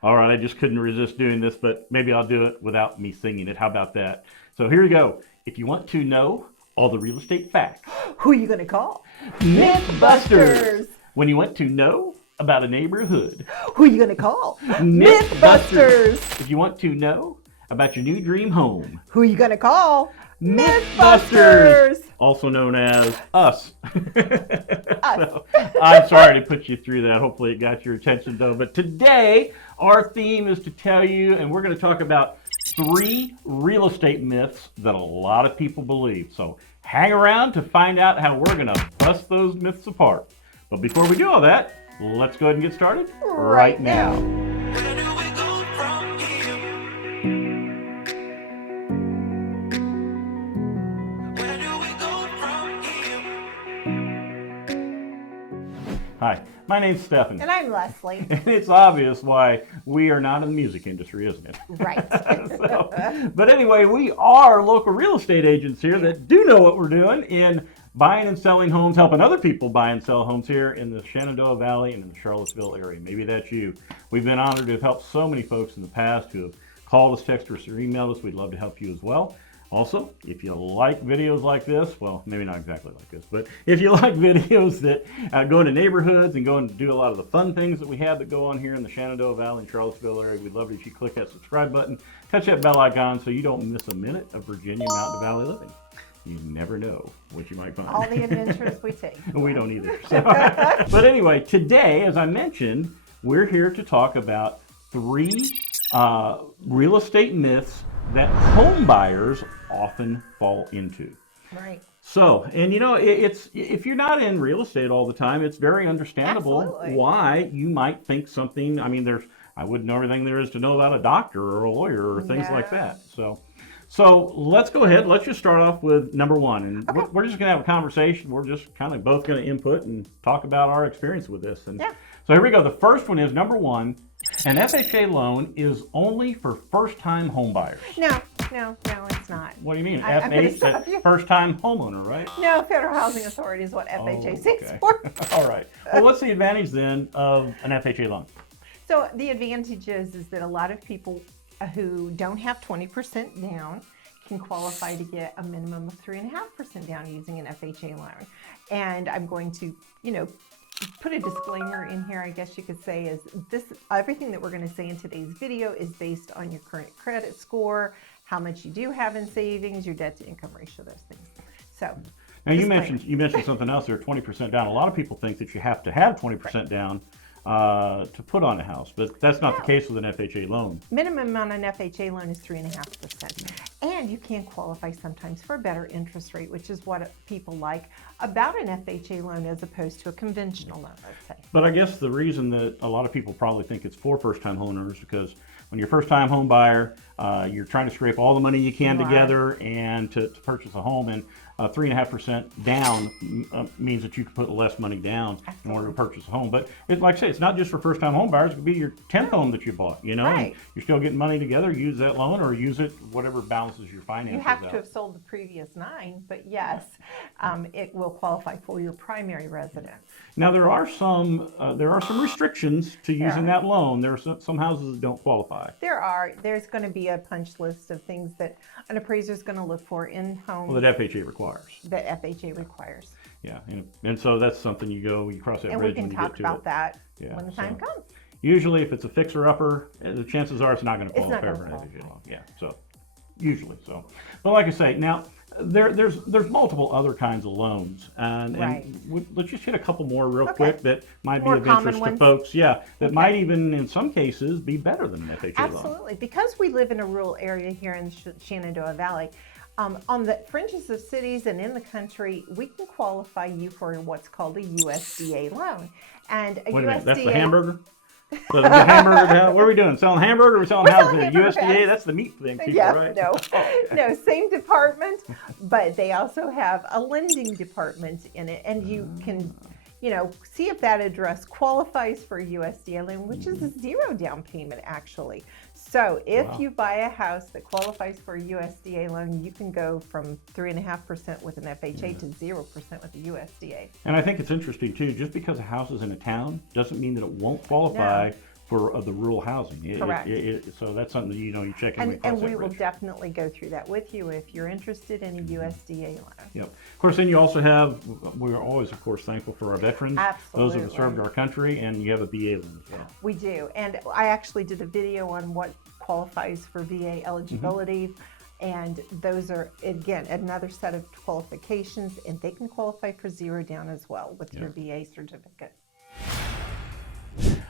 All right, I just couldn't resist doing this, but maybe I'll do it without me singing it. How about that? So here we go. If you want to know all the real estate facts, Who are you going to call? Mythbusters. When you want to know about a neighborhood, Who are you going to call? Mythbusters. If you want to know about your new dream home, Who are you going to call? Mythbusters, also known as us. So, I'm sorry to put you through that. Hopefully it got your attention though. But today our theme is to tell you, and we're going to talk about 3 real estate myths that a lot of people believe. So hang around to find out how we're going to bust those myths apart. But before we do all that, let's go ahead and get started right now. Hi, my name's Stephen. And I'm Leslie. And it's obvious why we are not in the music industry, isn't it? Right. But anyway, we are local real estate agents here that do know what we're doing in buying and selling homes, helping other people buy and sell homes here in the Shenandoah Valley and in the Charlottesville area. Maybe that's you. We've been honored to have helped so many folks in the past who have called us, texted us, or emailed us. We'd love to help you as well. Also, if you like videos like this, well, maybe not exactly like this, but if you like videos that go into neighborhoods and go and do a lot of the fun things that we have that go on here in the Shenandoah Valley and Charlottesville area, we'd love it if you click that subscribe button, touch that bell icon so you don't miss a minute of Virginia Mountain Valley living. You never know what you might find. All the adventures we take. We don't either. So. But anyway, today, as I mentioned, we're here to talk about 3 real estate myths that home buyers often fall into. Right. So, and you know, it's if you're not in real estate all the time, it's very understandable Absolutely. why you might think something. I mean, I wouldn't know everything there is to know about a doctor or a lawyer or things like that. So let's go ahead. Let's just start off with number 1, and we're just going to have a conversation. We're just kind of both going to input and talk about our experience with this. And so here we go. The first one is number 1. An FHA loan is only for first-time home buyers. No, it's not. What do you mean? I'm gonna FH, stop you. first-time homeowner, right? No, Federal Housing Authority is what FHA stands okay. for. All right. Well, what's the advantage then of an FHA loan? So the advantage is that a lot of people who don't have 20% down can qualify to get a minimum of 3.5% down using an FHA loan. And I'm going to, put a disclaimer in here, I guess you could say, is everything that we're going to say in today's video is based on your current credit score, how much you do have in savings, your debt to income ratio, those things. So now you mentioned something else there, 20% down. A lot of people think that you have to have 20% down to put on a house, but that's not the case with an FHA loan. Minimum on an FHA loan is 3.5%. And you can qualify sometimes for a better interest rate, which is what people like about an FHA loan as opposed to a conventional loan, let's say. But I guess the reason that a lot of people probably think it's for first-time homeowners is because when you're a first-time home buyer, you're trying to scrape all the money you can together and to purchase a home, and 3.5% down means that you can put less money down in order to purchase a home. But like I say, it's not just for first-time home buyers. It could be your 10th home that you bought, and you're still getting money together. Use that loan or use it whatever balances your finances You have out. to have sold the previous 9, but yes, it will qualify for your primary residence. Now there are some restrictions to using that loan. There are some houses that don't qualify. There's going to be a punch list of things that an appraiser is going to look for in homes. Well, that FHA requires. That FHA requires. Yeah, and so that's something you cross that bridge when you get to it. And we can talk about that when the time comes. Usually, if it's a fixer-upper, the chances are it's not going to qualify for an FHA loan. Yeah, so usually so. But like I say, now there's multiple other kinds of loans, and let's just hit a couple more real quick that might be of interest to folks. Yeah, that might even in some cases be better than an FHA loan. Absolutely, because we live in a rural area here in the Shenandoah Valley. On the fringes of cities and in the country, we can qualify you for what's called a USDA loan. And a Wait a minute, USDA, that's the hamburger? The hamburger, what are we doing? Selling hamburger or we're selling houses? USDA, that's the meat thing, people, right? No, same department, but they also have a lending department in it, and you can, see if that address qualifies for a USDA loan, which is a 0 down payment, actually. So if you buy a house that qualifies for a USDA loan, you can go from 3.5% with an FHA to 0% with a USDA. And I think it's interesting too, just because a house is in a town doesn't mean that it won't qualify for the rural housing. Correct. So that's something that you check in with. And we will definitely go through that with you if you're interested in a USDA loan. Yep. Of course, then you also have, we're always, of course, thankful for our veterans, Absolutely. those that have served our country, and you have a VA loan as well. We do. And I actually did a video on what qualifies for VA eligibility. And those are, again, another set of qualifications, and they can qualify for zero down as well with your VA certificate.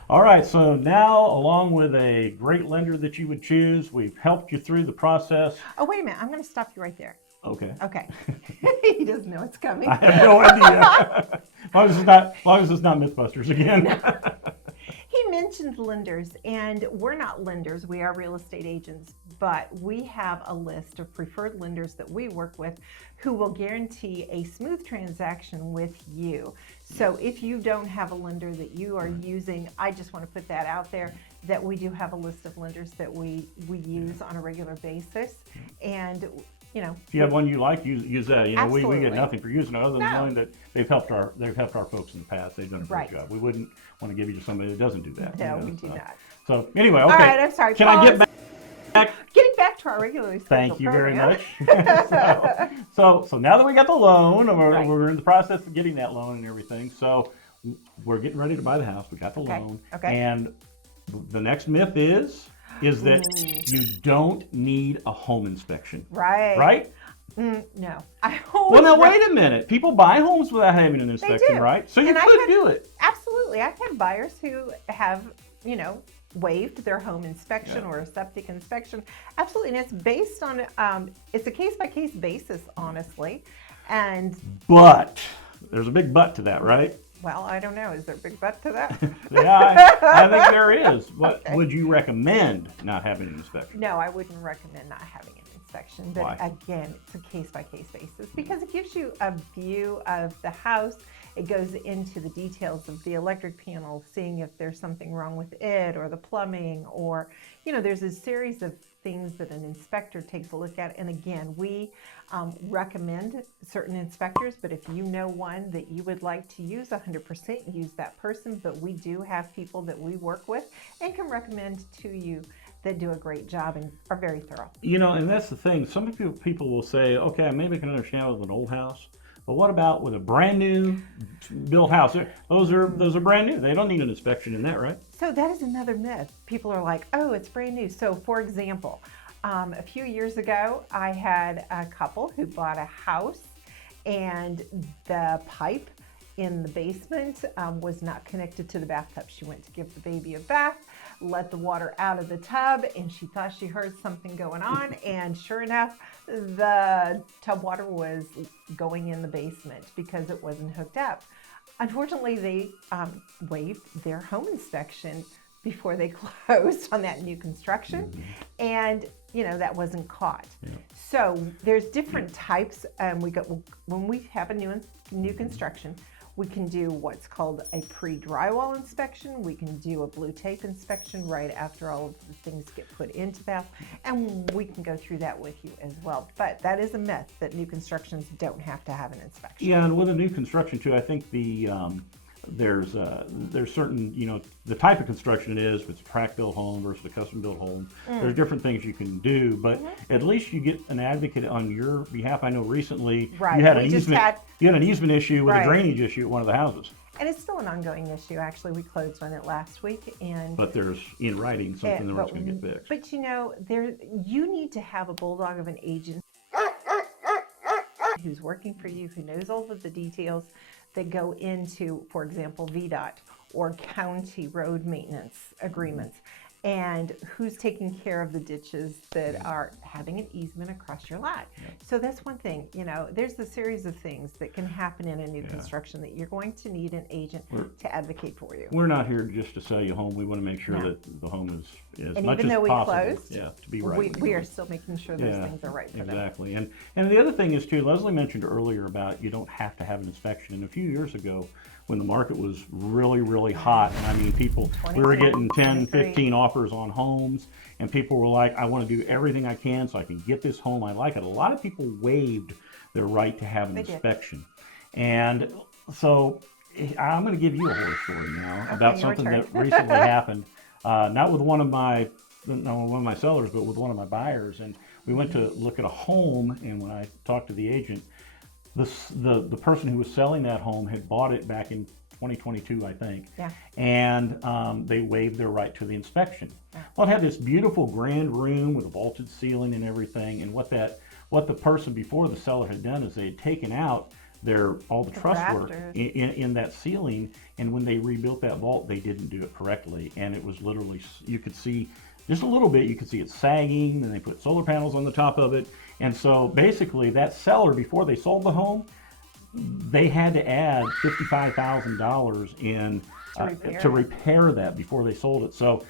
All right, so now, along with a great lender that you would choose, we've helped you through the process. Oh, wait a minute. I'm going to stop you right there. Okay. Okay. He doesn't know it's coming. I have no idea. As long as it's not Mythbusters again. He mentioned lenders, and we're not lenders. We are real estate agents, but we have a list of preferred lenders that we work with who will guarantee a smooth transaction with you. So if you don't have a lender that you are using, I just want to put that out there, that we do have a list of lenders that we use on a regular basis. And if you have one you like, use that. We get nothing for using it other than knowing that they've helped our folks in the past. They've done a great job. We wouldn't want to give you to somebody that doesn't do that. No, we do not. So anyway, okay. All right, I'm sorry. Can I get back? Getting back to our regularly scheduled Thank you very program. much. So now that we got the loan, we're in the process of getting that loan and everything. So we're getting ready to buy the house. We got the loan. Okay. And the next myth is that you don't need a home inspection. Right. Right? No. Well, now wait a minute. People buy homes without having an inspection, right? So you could do it. Absolutely. I've had buyers who have, waived their home inspection or a septic inspection. Absolutely. And it's based on, it's a case-by-case basis, honestly. But there's a big but to that, right? Well, I don't know. Is there a big but to that? Yeah, I think there is. But would you recommend not having an inspection? No, I wouldn't recommend not having an inspection. But again, it's a case-by-case basis because it gives you a view of the house. It goes into the details of the electric panel, seeing if there's something wrong with it or the plumbing, or, there's a series of things that an inspector takes a look at. And again, we recommend certain inspectors, but if you know one that you would like to use, 100% use that person. But we do have people that we work with and can recommend to you that do a great job and are very thorough. And that's the thing. Some people will say, okay, maybe I can understand with an old house, but what about with a brand new built house? Those are brand new. They don't need an inspection in that, right? So that is another myth. People are like, oh, it's brand new. So for example, a few years ago, I had a couple who bought a house and the pipe in the basement was not connected to the bathtub. She went to give the baby a bath, let the water out of the tub, and she thought she heard something going on. And sure enough, the tub water was going in the basement because it wasn't hooked up. Unfortunately, they waived their home inspection before they closed on that new construction. And that wasn't caught. So there's different types. When we have a new construction, we can do what's called a pre-drywall inspection. We can do a blue tape inspection right after all of the things get put into that. And we can go through that with you as well. But that is a myth that new constructions don't have to have an inspection. Yeah, and with a new construction too, I think there's certain, the type of construction it is, if it's a tract built home versus a custom built home, there's different things you can do, but at least you get an advocate on your behalf. I know recently you had an easement issue with a drainage issue at one of the houses. And it's still an ongoing issue. Actually, we closed on it last week. But there's in writing something that's going to get fixed. But you need to have a bulldog of an agent who's working for you, who knows all of the details that go into, for example, VDOT or county road maintenance agreements, and who's taking care of the ditches that are having an easement across your lot. So that's one thing. There's a series of things that can happen in a new construction that you're going to need an agent to advocate for you. We're not here just to sell you a home. We want to make sure that the home is as and much even as though we possible. Closed, to be right. We are still making sure those things are right for them. Exactly. And the other thing is too, Leslie mentioned earlier about you don't have to have an inspection. And a few years ago, when the market was really, really hot, and I mean, we were getting 10, 15 offers on homes, and people were like, I want to do everything I can so I can get this home. I like it. A lot of people waived their right to have an inspection. And so I'm going to give you a horror story now about something that recently happened. not with one of my sellers, but with one of my buyers. And we went to look at a home, and when I talked to the agent, the person who was selling that home had bought it back in 2022, I think. Yeah. And they waived their right to the inspection. Yeah. Well, it had this beautiful grand room with a vaulted ceiling and everything. And what the person before the seller had done is they had taken out all the truss work in that ceiling, and when they rebuilt that vault, they didn't do it correctly, and it was literally, you could see just a little bit, you could see it sagging, and they put solar panels on the top of it. And so basically that seller, before they sold the home, they had to add $55,000 in to repair that before they sold it. So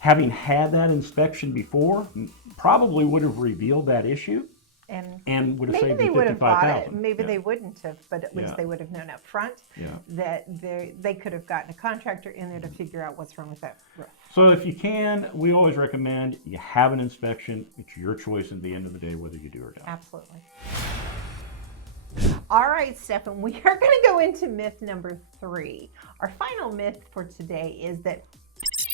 having had that inspection before probably would have revealed that issue. And would have saved them $55,000. Maybe they wouldn't have, but at least they would have known up front that they could have gotten a contractor in there to figure out what's wrong with that roof. So if you can, we always recommend you have an inspection. It's your choice at the end of the day whether you do or don't. Absolutely. All right, Stefan, we are going to go into myth number 3. Our final myth for today is that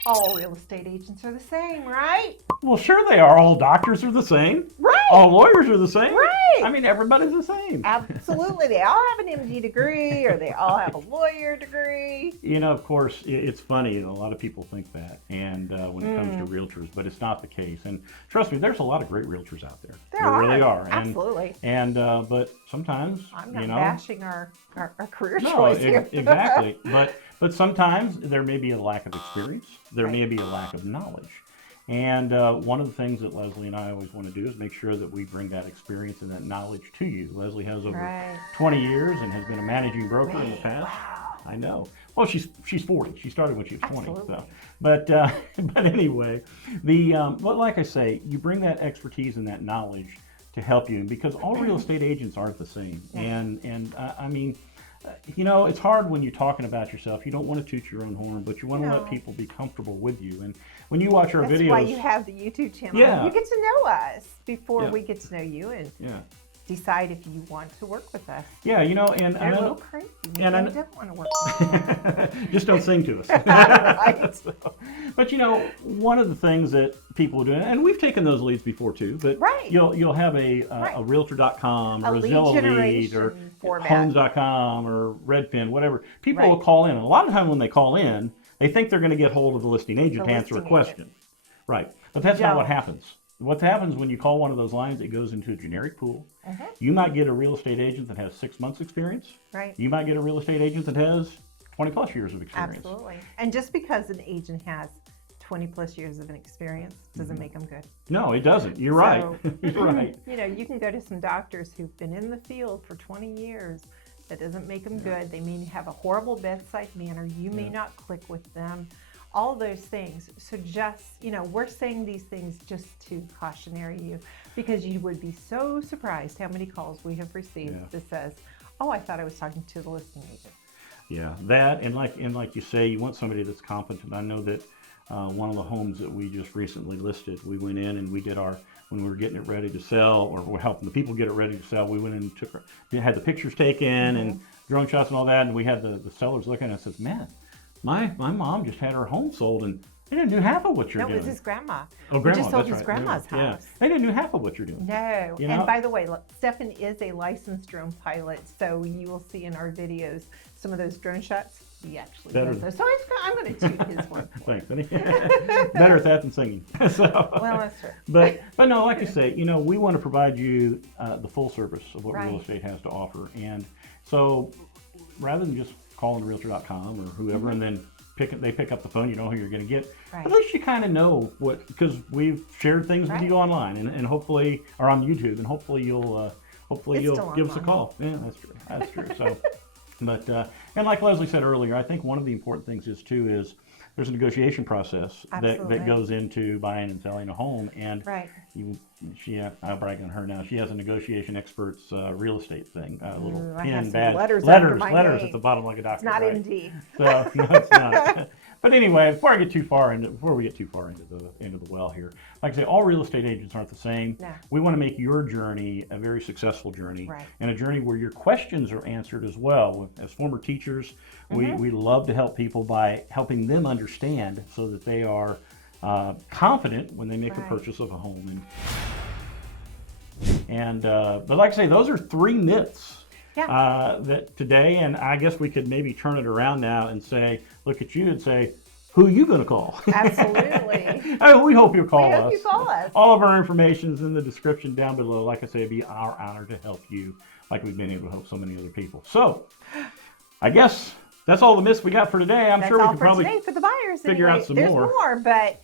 all real estate agents are the same, right? Well, sure they are. All doctors are the same. Right. All lawyers are the same. Right. I mean, everybody's the same. Absolutely. They all have an MD degree, or they all have a lawyer degree. You know, of course, it's funny. A lot of people think that, and when it comes to realtors, but it's not the case. And trust me, there's a lot of great realtors out there. There really are. Absolutely. And but sometimes, I'm not bashing our career choice No, here. Exactly. But sometimes there may be a lack of experience. There may be a lack of knowledge. And one of the things that Leslie and I always want to do is make sure that we bring that experience and that knowledge to you. Leslie has over 20 years and has been a managing broker in the past. Wow. I know. Well, she's 40. She started when she was 20. So, but anyway, like I say, you bring that expertise and that knowledge to help you, because all real estate agents aren't the same. And I mean, you know, it's hard when you're talking about yourself. You don't want to toot your own horn, but you want to let people be comfortable with you. And when you watch our videos, that's why you have the YouTube channel. Yeah. You get to know us before we get to know you, and decide if you want to work with us. Yeah, you know, and they're a little crazy. And I don't want to work with us. Just don't sing to us. Right. But you know, one of the things that people do, and we've taken those leads before too, but you'll have a Realtor.com or a Zillow lead or Homes.com or Redfin, whatever. People will call in, and a lot of time when they call in, they think they're going to get hold of the listing agent to answer a question. Right, but that's not what happens. What happens when you call one of those lines, it goes into a generic pool. You might get a real estate agent that has 6 months experience. Right. You might get a real estate agent that has 20 plus years of experience. Absolutely. And just because an agent has 20 plus years of an experience doesn't make them good. No, it doesn't. You're right. You're right. You know, you can go to some doctors who've been in the field for 20 years. That doesn't make them good. They may have a horrible bedside manner. You may not click with them. All those things. So just, you know, we're saying these things just to cautionary you, because you would be so surprised how many calls we have received that says, oh, I thought I was talking to the listing agent. Yeah, that, and like you say, you want somebody that's competent. I know that one of the homes that we just recently listed, we went in and we did when we were getting it ready to sell, or we're helping the people get it ready to sell, we went in and had the pictures taken and drone shots and all that, and we had the sellers looking at us and says, man, my mom just had her home sold and they didn't do half of what you're doing. No, it was his grandma. Oh, grandma, he just sold that's his grandma's house. Yeah. They didn't do half of what you're doing. No. You know? And by the way, Stefan is a licensed drone pilot, so you will see in our videos some of those drone shots. He actually does those. So I'm going to toot his one. Thanks, Benny. Better at that than singing. Well, that's true. But no, like you say, you know, we want to provide you the full service of what real estate has to offer. And so rather than just calling Realtor.com or whoever and then they pick up the phone, you know who you're going to get. At least you kind of know what, because we've shared things with you online and hopefully, or on YouTube, and hopefully you'll give us a call. Yeah, that's true. That's true. So, but and like Leslie said earlier, I think one of the important things is there's a negotiation process that goes into buying and selling a home, and I'm bragging on her now. She has a negotiation expert's real estate thing, a little pin badge, letters at the bottom like a doctor. It's not MD. So no, it's not. But anyway, before we get too far into the well here, like I say, all real estate agents aren't the same. No. We want to make your journey a very successful journey, Right. and a journey where your questions are answered as well. As former teachers, we love to help people by helping them understand so that they are confident when they make the Right. purchase of a home. But like I say, those are 3 myths. Yeah. That today, and I guess we could maybe turn it around now and say, look at you and say, who are you going to call? Absolutely. We hope you call We us. hope you call us. All of our information is in the description down below. Like I say, it'd be our honor to help you like we've been able to help so many other people. So I guess that's all the myths we got for today. I'm That's sure we all can for probably today for the buyers. figure anyway. out some There's more. but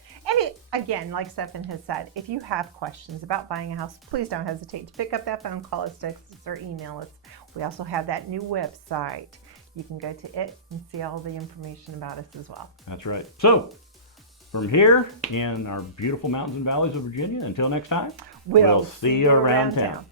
again, like Stephen has said, if you have questions about buying a house, please don't hesitate to pick up that phone, call us, text us, or email us. We also have that new website. You can go to it and see all the information about us as well. That's right. So from here in our beautiful mountains and valleys of Virginia, until next time, We'll see you around town.